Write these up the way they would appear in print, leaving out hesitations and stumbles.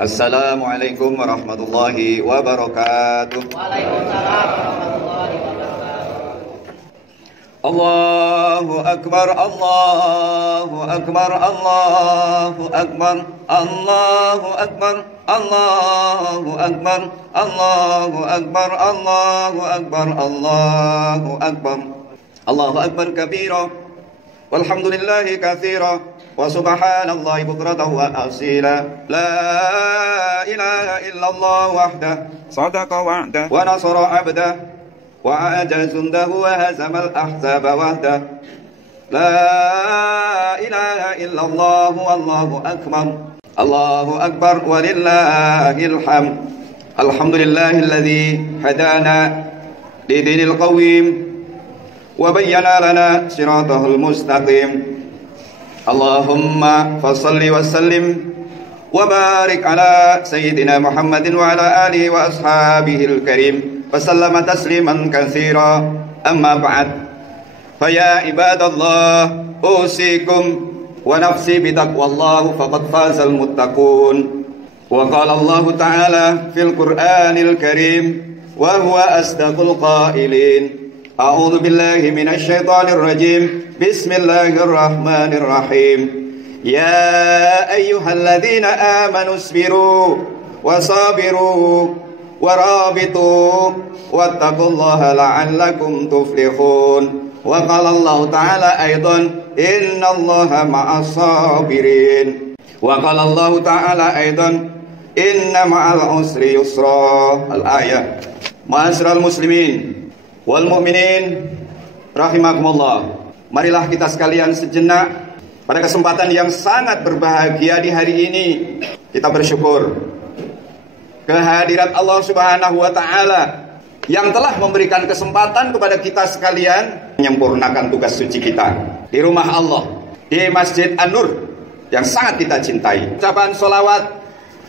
Assalamualaikum warahmatullahi wabarakatuh. Waalaikumsalam warahmatullahi wabarakatuh. Allahu akbar, Allahu akbar, Allahu akbar, Allahu akbar, Allahu akbar, Allahu akbar, Allahu akbar, Allahu akbar, Allahu akbar kabira, walhamdulillahi katsira, wa subhanallahi bukratan wa asila. La ilaha illallah wahdah sadaqa wa'dah wa nasara 'abdah wa a'jaza jundahu wa hazamal ahzaba wahdah. La ilaha illallah wallahu akbar. Allahu akbar walillahil hamd. Alhamdulillahilladzi hadana lidinil qawim wa bayyana lana siratahul mustaqim. Allahumma fassalli wa sallim wa barik ala sayyidina Muhammadin wa ala alihi wa ashabihil karim wa sallama tasliman katsira. Amma ba'd, fa ya ibadallah, usikum wa nafsi bitaqwallah faqad fazal muttaqun. Wa qala Allah ta'ala fil Qur'anil karim wa huwa asdaqul qailin. A'udzu billahi minasy syaithanir rajim. Bismillahirrahmanirrahim. Ya ayyuhalladzina amanu isbiru wasabiru warabitu wattaqullaha la'allakum tuflihun. Wa qala Allah ta'ala aidan innallaha ma'as sabirin. Wa qala Allah ta'ala aidan inna ma'al usri yusra. Al-ayah. Ma'asyiral muslimin wal mu'minin rahimakumullah. Marilah kita sekalian sejenak pada kesempatan yang sangat berbahagia di hari ini kita bersyukur kehadirat Allah Subhanahu wa taala yang telah memberikan kesempatan kepada kita sekalian menyempurnakan tugas suci kita di rumah Allah, di Masjid An-Nur yang sangat kita cintai. Ucapan sholawat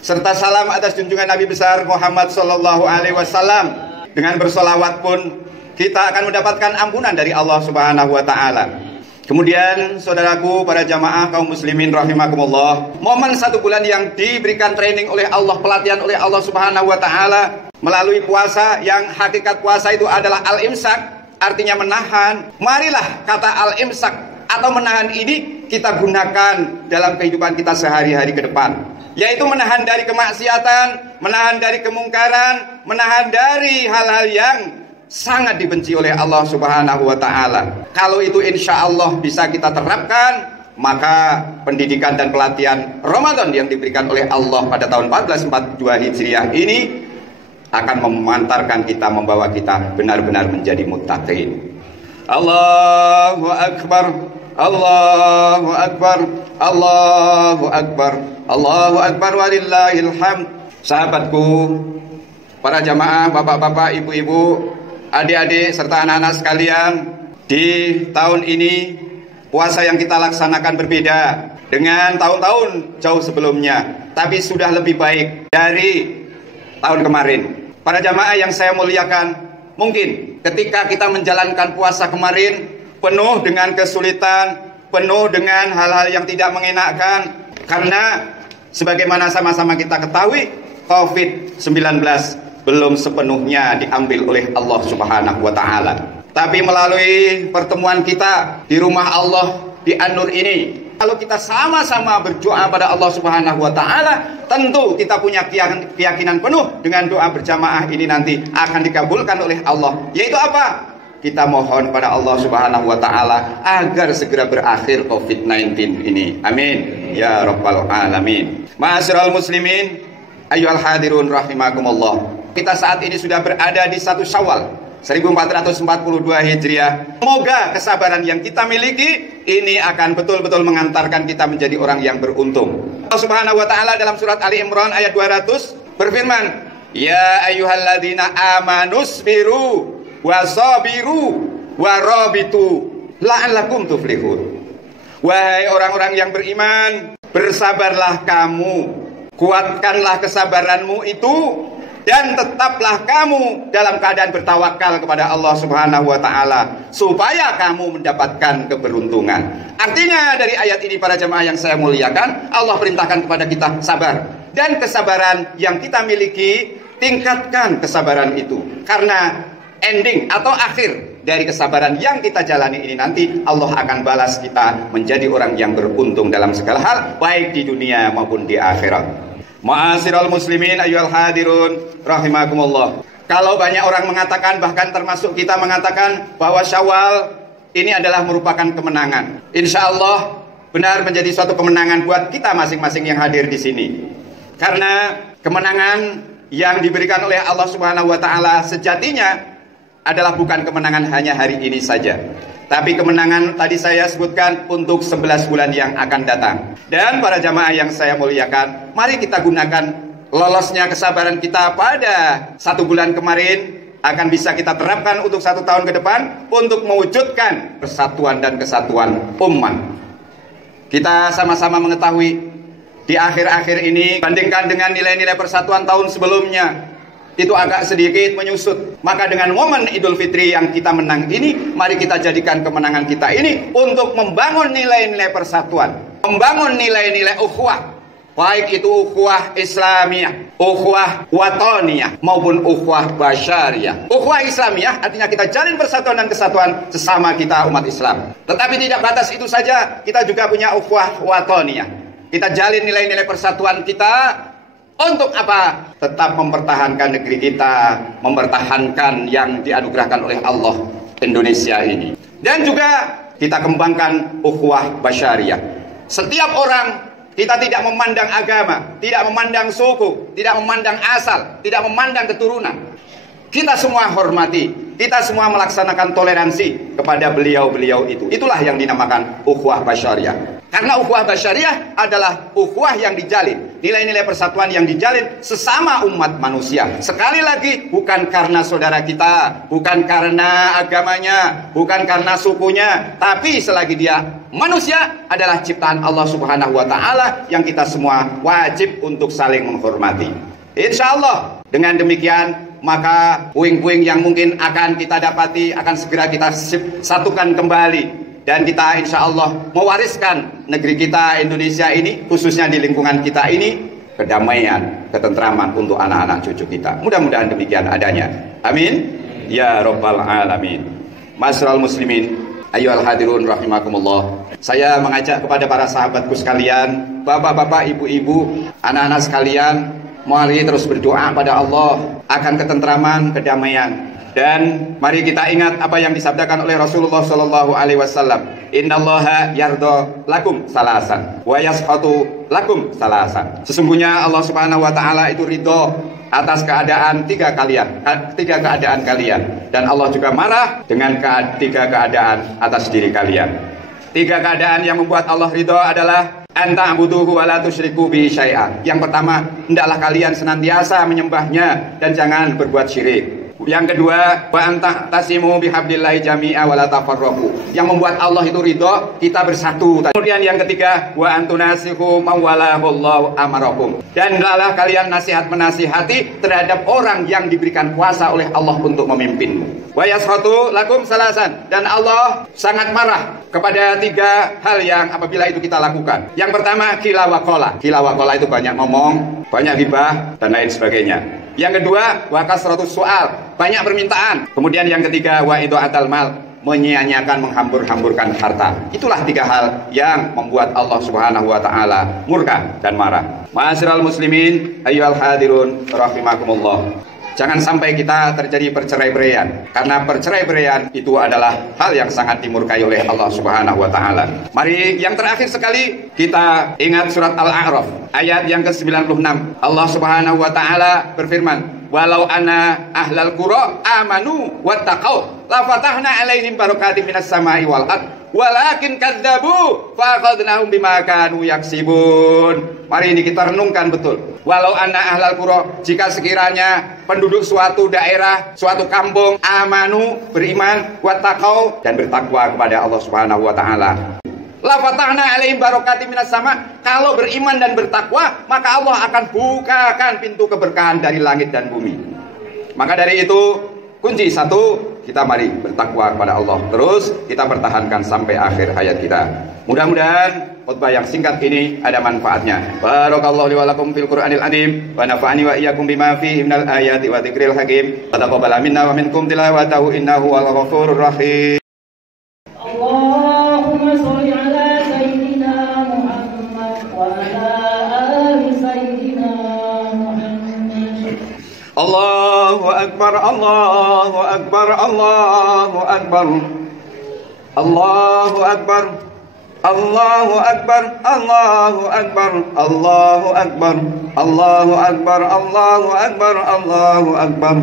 serta salam atas junjungan Nabi besar Muhammad sallallahu alaihi wasallam. Dengan bersolawat pun kita akan mendapatkan ampunan dari Allah Subhanahu wa taala. Kemudian saudaraku para jamaah kaum muslimin rahimakumullah, momen 1 bulan yang diberikan training oleh Allah, pelatihan oleh Allah Subhanahu wa taala melalui puasa yang hakikat puasa itu adalah al-imsak, artinya menahan. Marilah kata al-imsak atau menahan ini kita gunakan dalam kehidupan kita sehari-hari ke depan, yaitu menahan dari kemaksiatan, menahan dari kemungkaran, menahan dari hal-hal yang sangat dibenci oleh Allah Subhanahu wa taala. Kalau itu insya Allah bisa kita terapkan, maka pendidikan dan pelatihan Ramadan yang diberikan oleh Allah pada tahun 1442 Hijriah ini akan memantarkan kita, membawa kita benar-benar menjadi muttaqin. Allahu akbar, Allahu akbar, Allahu akbar, Allahu akbar walillahil hamd. Sahabatku, para jamaah, bapak-bapak, ibu-ibu, adik-adik serta anak-anak sekalian, di tahun ini puasa yang kita laksanakan berbeda dengan tahun-tahun jauh sebelumnya, tapi sudah lebih baik dari tahun kemarin. Para jamaah yang saya muliakan, mungkin ketika kita menjalankan puasa kemarin penuh dengan kesulitan, penuh dengan hal-hal yang tidak mengenakkan, karena sebagaimana sama-sama kita ketahui, COVID-19 belum sepenuhnya diambil oleh Allah Subhanahu wa taala. Tapi melalui pertemuan kita di rumah Allah di An-Nur ini, kalau kita sama-sama berdoa pada Allah Subhanahu wa taala, tentu kita punya keyakinan penuh dengan doa berjamaah ini nanti akan dikabulkan oleh Allah. Yaitu apa? kita mohon pada Allah Subhanahu wa taala agar segera berakhir COVID-19 ini. Amin ya rabbal alamin. Ma'asyiral muslimin, ayyuhal hadirun rahimakumullah. Kita saat ini sudah berada di 1 Syawal 1442 Hijriah. Semoga kesabaran yang kita miliki ini akan betul-betul mengantarkan kita menjadi orang yang beruntung. Allah Subhanahu wa taala dalam surat Ali Imran ayat 200 berfirman, "Ya ayyuhalladzina amanusbiru wasabiru warabitu la'allakum tuflihun." Wahai orang-orang yang beriman, bersabarlah kamu, kuatkanlah kesabaranmu itu, dan tetaplah kamu dalam keadaan bertawakal kepada Allah Subhanahu wa taala supaya kamu mendapatkan keberuntungan. Artinya dari ayat ini para jemaah yang saya muliakan, Allah perintahkan kepada kita sabar, dan kesabaran yang kita miliki tingkatkan kesabaran itu, karena ending atau akhir dari kesabaran yang kita jalani ini nanti Allah akan balas kita menjadi orang yang beruntung dalam segala hal, baik di dunia maupun di akhirat. Ma'asyiral muslimin ayyuhal hadirun rahimakumullah. Kalau banyak orang mengatakan, bahkan termasuk kita mengatakan bahwa Syawal ini adalah merupakan kemenangan. Insya Allah benar menjadi suatu kemenangan buat kita masing-masing yang hadir di sini. Karena kemenangan yang diberikan oleh Allah Subhanahu wa taala sejatinya adalah bukan kemenangan hanya hari ini saja, tapi kemenangan tadi saya sebutkan untuk 11 bulan yang akan datang. Dan para jamaah yang saya muliakan, mari kita gunakan lolosnya kesabaran kita pada 1 bulan kemarin akan bisa kita terapkan untuk 1 tahun ke depan untuk mewujudkan persatuan dan kesatuan umat. Kita sama-sama mengetahui di akhir-akhir ini, bandingkan dengan nilai-nilai persatuan tahun sebelumnya, itu agak sedikit menyusut. Maka dengan momen Idul Fitri yang kita menang ini, mari kita jadikan kemenangan kita ini untuk membangun nilai-nilai persatuan, membangun nilai-nilai ukhuwah, baik itu ukhuwah Islamiyah, ukhuwah watoniyah, maupun ukhuwah basyariyah. Ukhuwah Islamiyah artinya kita jalin persatuan dan kesatuan sesama kita umat Islam. Tetapi tidak batas itu saja, kita juga punya ukhuwah watoniyah. Kita jalin nilai-nilai persatuan kita untuk apa? Tetap mempertahankan negeri kita, mempertahankan yang dianugerahkan oleh Allah Indonesia ini. Dan juga kita kembangkan ukhuwah basyariyah. Setiap orang, kita tidak memandang agama, tidak memandang suku, tidak memandang asal, tidak memandang keturunan. Kita semua hormati, kita semua melaksanakan toleransi kepada beliau-beliau itu. Itulah yang dinamakan ukhuwah basyariyah. Karena ukhuwah basyariyah adalah ukhuwah yang dijalin, nilai-nilai persatuan yang dijalin sesama umat manusia. Sekali lagi, bukan karena saudara kita, bukan karena agamanya, bukan karena sukunya, tapi selagi dia manusia adalah ciptaan Allah Subhanahu wa taala yang kita semua wajib untuk saling menghormati. Insya Allah dengan demikian, maka puing-puing yang mungkin akan kita dapati akan segera kita satukan kembali. Dan kita insya Allah mewariskan negeri kita Indonesia ini, khususnya di lingkungan kita ini, kedamaian, ketentraman untuk anak-anak cucu kita. Mudah-mudahan demikian adanya. Amin ya rabbal alamin. Ma'asyiral muslimin ayyuhal hadirun rahimakumullah. Saya mengajak kepada para sahabatku sekalian, bapak-bapak, ibu-ibu, anak-anak sekalian, mari terus berdoa pada Allah akan ketentraman, kedamaian. Dan mari kita ingat apa yang disabdakan oleh Rasulullah sallallahu alaihi wasallam, "Innallaha yardha lakum salasan wa yaskhatu lakum salasan." Sesungguhnya Allah Subhanahu wa taala itu ridho atas keadaan tiga keadaan kalian, dan Allah juga marah dengan tiga keadaan atas diri kalian. Tiga keadaan yang membuat Allah ridho adalah anta'buduhu wa la tusyriku bihi syai'a. Yang pertama, hendaklah kalian senantiasa menyembahnya dan jangan berbuat syirik. Yang kedua, wa anta'tasimu bihablillahi jami'a wa la tafarraqu. Yang membuat Allah itu ridho, kita bersatu. Kemudian yang ketiga, wa antunasihu mawwalahullahu amarakum. Dan hendaklah kalian menasihati terhadap orang yang diberikan kuasa oleh Allah untuk memimpinmu. Wa yaskhatu lakum salasan. Dan Allah sangat marah kepada tiga hal yang apabila itu kita lakukan. Yang pertama, qila wa qala. Qila wa qala itu banyak ngomong, banyak ghibah dan lain sebagainya. Yang kedua, wa kasratus soal, banyak permintaan. Kemudian yang ketiga, wa idaatul mal, menyia-nyiakan, menghambur-hamburkan harta. Itulah tiga hal yang membuat Allah Subhanahu wa taala murka dan marah. Ma'asyiral muslimin ayyuhal hadirun rahimakumullah. Jangan sampai kita terjadi perceraian, karena perceraian itu adalah hal yang sangat dimurkai oleh Allah Subhanahu wa taala. Mari yang terakhir sekali kita ingat surat Al-A'raf ayat yang ke-96. Allah Subhanahu wa taala berfirman, "Walau anna ahlal qura amanu wattaqau la fatahna 'alaihim barakatim minas sama'i wal ardh walakin kadzabu fa akhadnahum bima kanu yaksibun." Mari ini kita renungkan betul. Walau anna ahlal qura, jika sekiranya penduduk suatu daerah, suatu kampung amanu, beriman, wattaqau, dan bertakwa kepada Allah Subhanahu wa taala. La fatahna 'alaihim barakatim minas sama. Kalau beriman dan bertakwa, maka Allah akan bukakan pintu keberkahan dari langit dan bumi. Maka dari itu, kunci satu, kita mari bertakwa kepada Allah. Terus kita pertahankan sampai akhir hayat kita. Mudah-mudahan khutbah yang singkat ini ada manfaatnya. Barakallahu li wa lakum fil Qur'anil azim wa nafa'ani wa iyyakum bima fihi minal ayati wa dzikril hakim. Wa taqabbal minna wa minkum tilawatahu innahu wal ghafurur rahim. Allahumma shalli ala sayyidina Muhammad wa ala ali sayyidina Muhammad. Allahu akbar, Allahu akbar, Allahu akbar, Allahu akbar, Allahu akbar, Allahu akbar, Allahu akbar, Allahu akbar, Allahu akbar, Allahu akbar,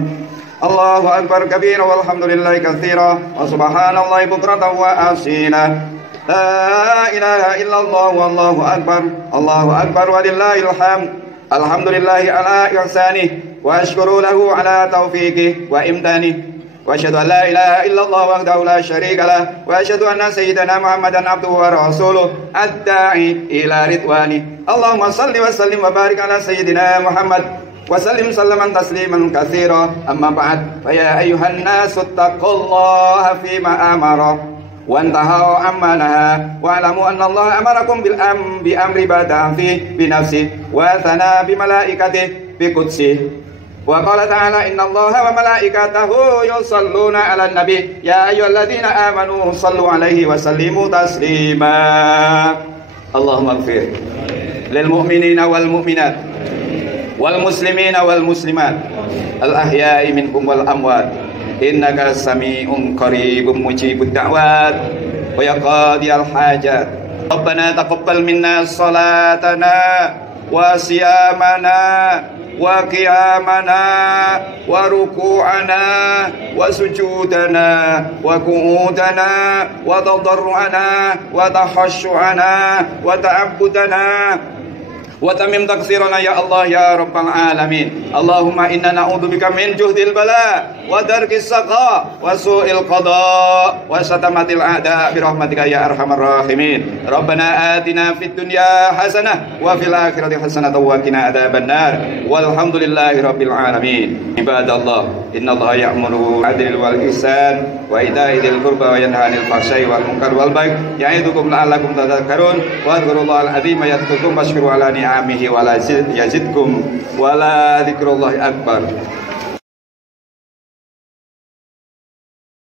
Allahu akbar kabira walhamdulillahi katsira wa subhanallahi bukratan wa asila. La ilaha illallah wallahu akbar, Allahu akbar walillahil hamd. Alhamdulillahi ala ihsanih wa ashkuru lahu ala taufiqih wa imtanih. Wa asyhadu an la ilaha illallah wahdahu la syarika lah wa asyhadu anna sayyidana Muhammadan abduhu wa rasuluh ad-da'i ila ridwani. Allahumma shalli wa sallim wa barik ala sayyidina Muhammad wa sallim sallaman tasliman katsira. Amma ba'd, fa ya ayyuhan nasu taqullaha fima amara wa antahu amma naha wa alamu anna Allah amarakum bi amri bada'a fi bi nafsi wa thana bi malaikatihi bi qudsi. Wa qala ta'ala inna Allaha wa malaikatahu yusalluna 'alan nabi ya ayyuhalladzina amanu sallu 'alaihi wa sallimu taslima. Allahumma ighfir lil mu'minina wal mu'minat wal muslimina wal muslimat al ahya'i minhum wal amwat innaka sami'un qaribun mujibud da'wat wa ya qadiyal hajat. Rabbana taqabbal minna salatana wa siyamana wa qiyamana wa ruku'ana wa sujudana wa qu'udana wa tadarru'ana wa tahashu'ana wa ta'abbudana wa tamim taqsirana ya Allah ya rabbal alamin. Allahumma inna na'udzubika min juhdil bala wa darkis saqa wa su'il qada wa satamatil a'da bi rahmatika ya arhamar rahimin. Rabbana atina fid dunya hasanah wa fil akhirati hasanah wa qina adzabannar. Walhamdulillahi rabbil alamin. Ibadallah, innallaha ya'muru bil 'adli wal ihsan wa ita'i dzil qurba wa yanha 'anil fahsya'i wal munkar wal baghi ya'idukum la'allakum tadhakkarun wa dhkurullahal 'azima yadhkurkum washkuru 'ala ni'amihi wa la yazidkum wa la dzikrullahi akbar.